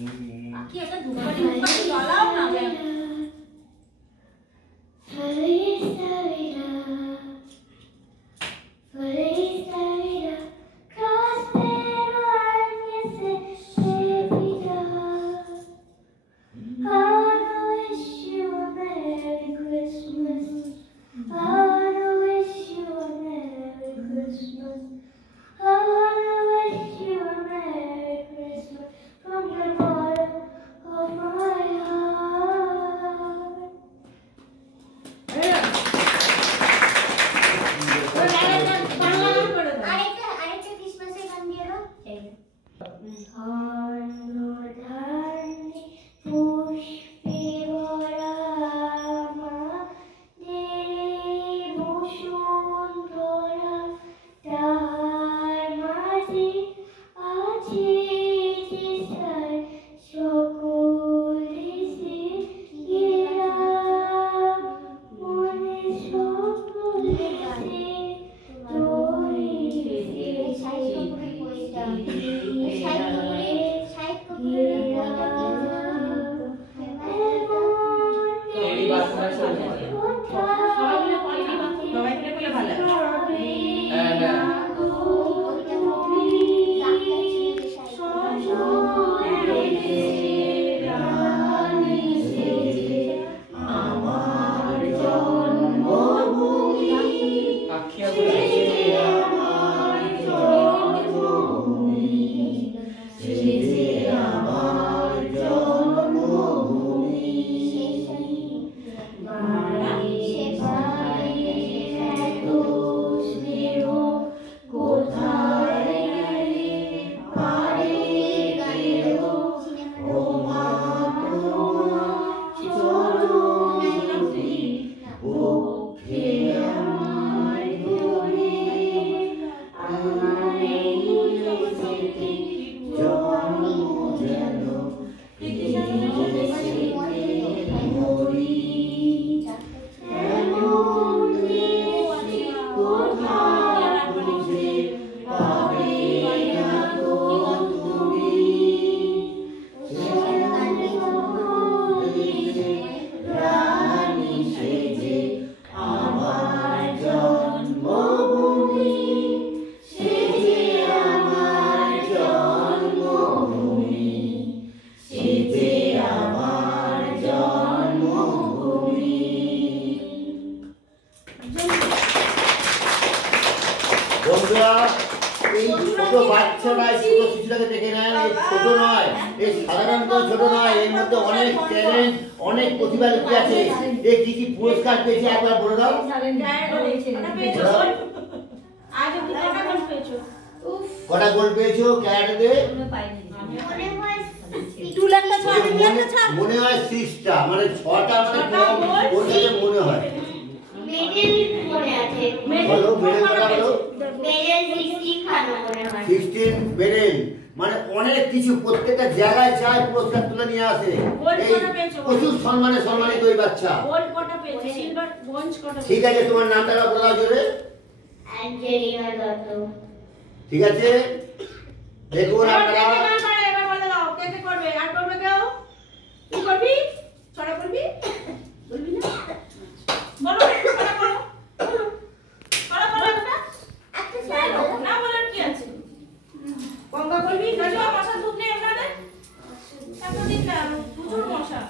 কি এটা দুবারই চলাও না কেন কটা গোল পেয়েছো ক্যারাটেতে? মনে হয় 6টা, মানে 6টা মানে কম বলতে মনে হয়। মেডেল মনে আছে। বলো মেডেল কটা বলো? মেডেল 16 মনে হয়। 16 মেডেল, মানে অনেক কিছু প্রত্যেকটা জায়গায় যায় পুরস্কার তুলে নিয়ে আসে। প্রচুর সম্মানিত ওই বাচ্চা। গোল্ড কটা পেয়েছে, সিলভার ব্রোঞ্জ কটা? ঠিক আছে, তোমার নামটা বলে দাও জোরে। অ্যাঞ্জেলিনা দত্ত। ঠিক আছে, দেখুন আপনারা এবার বলে দাও কে কে করবে, আর করবে কেউ? কি করবি? ছড়া করবি? বলবি না? বলো ছড়া করো। ছড়া বলো না? আচ্ছা চলো। না বলার কি আছে? গঙ্গা বলবি? কাজু মশা দুধ নেই আপনাদের? এত দিন না